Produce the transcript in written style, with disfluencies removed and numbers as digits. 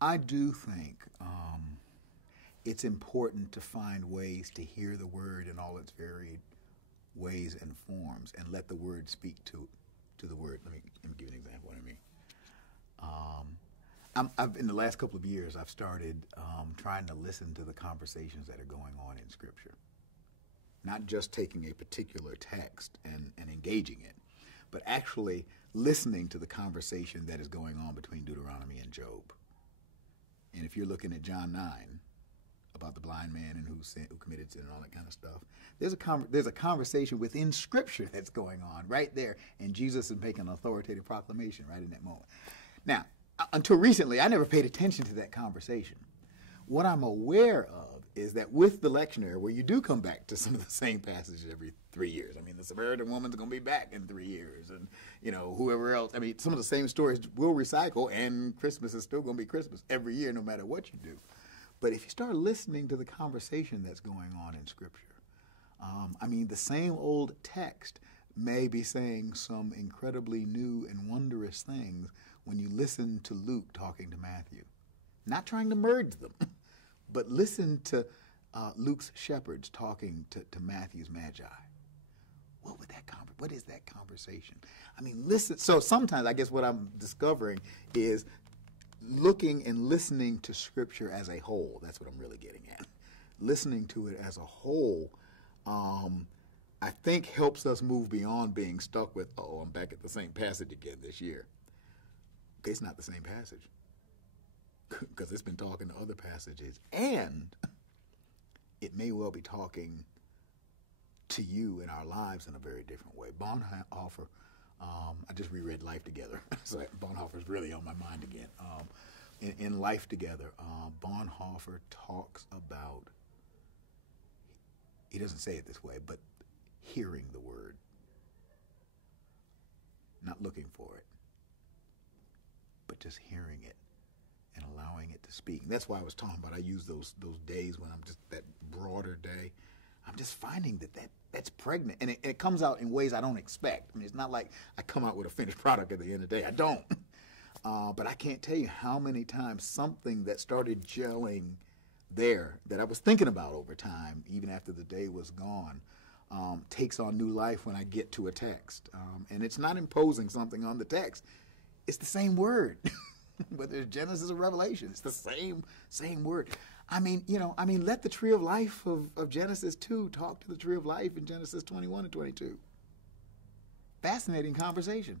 I do think it's important to find ways to hear the word in all its varied ways and forms, and let the word speak to the word. Let me give you an example of what I mean. In the last couple of years, I've started trying to listen to the conversations that are going on in Scripture. Not just taking a particular text and engaging it, but actually listening to the conversation that is going on between Deuteronomy and Job. And if you're looking at John 9, about the blind man and who committed sin and all that kind of stuff, there's a conversation within Scripture that's going on right there, and Jesus is making an authoritative proclamation right in that moment. Now, until recently, I never paid attention to that conversation. What I'm aware of is that with the lectionary, where you do come back to some of the same passages every 3 years. I mean, the Samaritan woman's going to be back in 3 years, and whoever else. I mean, some of the same stories will recycle, and Christmas is still going to be Christmas every year, no matter what you do. But if you start listening to the conversation that's going on in Scripture, the same old text may be saying some incredibly new and wondrous things when you listen to Luke talking to Matthew. Not trying to merge them, but listen to Luke's shepherds talking to Matthew's magi. What is that conversation? I mean, listen. So sometimes I guess what I'm discovering is looking and listening to Scripture as a whole. That's what I'm really getting at. Listening to it as a whole, I think helps us move beyond being stuck with, I'm back at the same passage again this year. Okay, it's not the same passage, because it's been talking to other passages, and it may well be talking to you in our lives in a very different way. Bonhoeffer, I just reread Life Together, so Bonhoeffer's really on my mind again. In Life Together, Bonhoeffer talks about, he doesn't say it this way, but hearing the word, not looking for it, but just hearing it and allowing it to speak. And that's why I was talking about, I use those days when I'm just that broader day. I'm just finding that's pregnant, and it comes out in ways I don't expect. I mean, it's not like I come out with a finished product at the end of the day. I don't. But I can't tell you how many times something that started gelling there that I was thinking about over time, even after the day was gone, takes on new life when I get to a text. And it's not imposing something on the text. It's the same word, whether it's Genesis or Revelation. It's the same word. Let the tree of life of Genesis 2 talk to the tree of life in Genesis 21 and 22. Fascinating conversation.